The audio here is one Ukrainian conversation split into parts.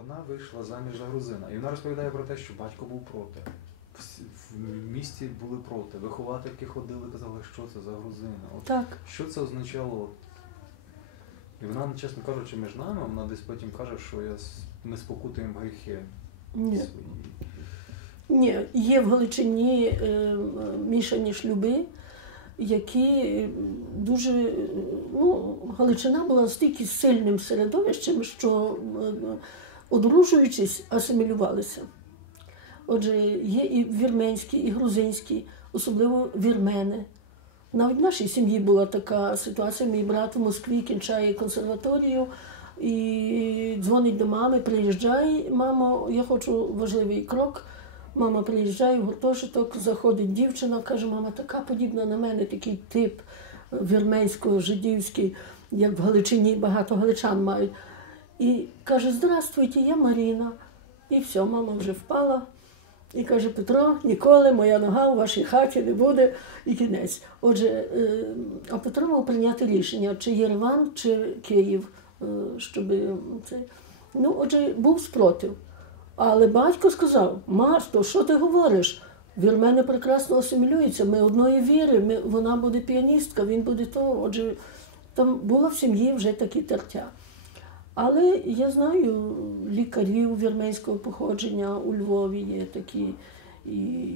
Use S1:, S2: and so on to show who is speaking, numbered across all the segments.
S1: вона вийшла заміж за грузина. І вона розповідає про те, що батько був проти. В місті були проти. Виховательки ходили, казали, що це за грузина. От
S2: Так.
S1: що це означало? І вона, чесно кажучи, між нами, вона десь потім каже, що я, ми спокутуємо гріхи
S2: Ні.
S1: свої.
S2: Ні, є в Галичині е, мішані шлюби, які дуже. Ну, Галичина була настільки сильним середовищем, що е, одружуючись, асимілювалися. Отже, є і вірменські, і грузинські, особливо вірмени. Навіть в нашій сім'ї була така ситуація. Мій брат в Москві кінчає консерваторію і дзвонить до мами, приїжджай, мамо, я хочу важливий крок. Мама приїжджає в гуртожиток, заходить дівчина, каже, мама, така подібна на мене, такий тип вірменсько-жидівський, як в Галичині багато галичан мають. І каже: Здравствуйте, я Маріна. І все, мама вже впала. І каже, Петро, ніколи моя нога у вашій хаті не буде і кінець. Отже, е, а Петро мав прийняти рішення, чи Єреван, чи Київ, е, щоб це. Ну, отже, був спротив. Але батько сказав: Марто, що ти говориш? Вірмени прекрасно асимілюються, ми одної віри, ми, вона буде піаністка, він буде то. Отже, там було в сім'ї вже такі тертя. Але я знаю лікарів вірменського походження у Львові є такі. І,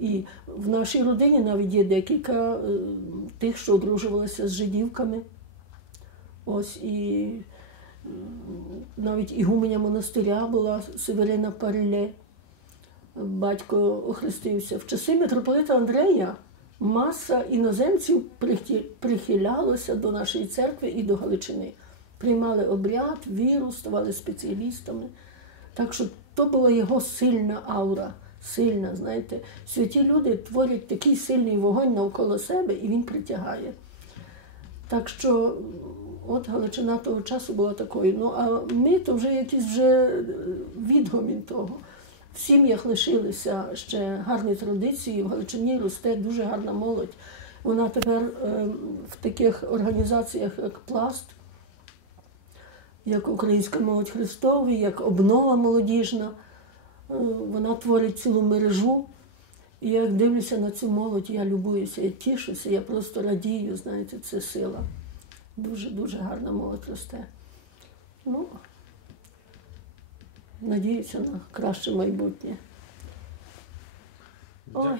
S2: і в нашій родині навіть є декілька е, тих, що одружувалися з жидівками. Ось і навіть ігуменя монастиря була Северина Пареле. Батько охрестився. В часи митрополита Андрея маса іноземців прихилялося до нашої церкви і до Галичини. Приймали обряд, віру, ставали спеціалістами. Так що то була його сильна аура, сильна, знаєте. Святі люди творять такий сильний вогонь навколо себе, і він притягає. Так що от Галичина того часу була такою. Ну а ми то вже якийсь вже відгомін того. В сім'ях лишилися ще гарні традиції. В Галичині росте дуже гарна молодь. Вона тепер е, в таких організаціях, як Пласт, як Українська молодь Христова, як обнова молодіжна. Е, Вона творить цілу мережу. І я дивлюся на цю молодь, я любуюся, я тішуся, я просто радію, знаєте, це сила. Дуже-дуже гарна молодь росте. Ну, надіюся на краще майбутнє. Ой.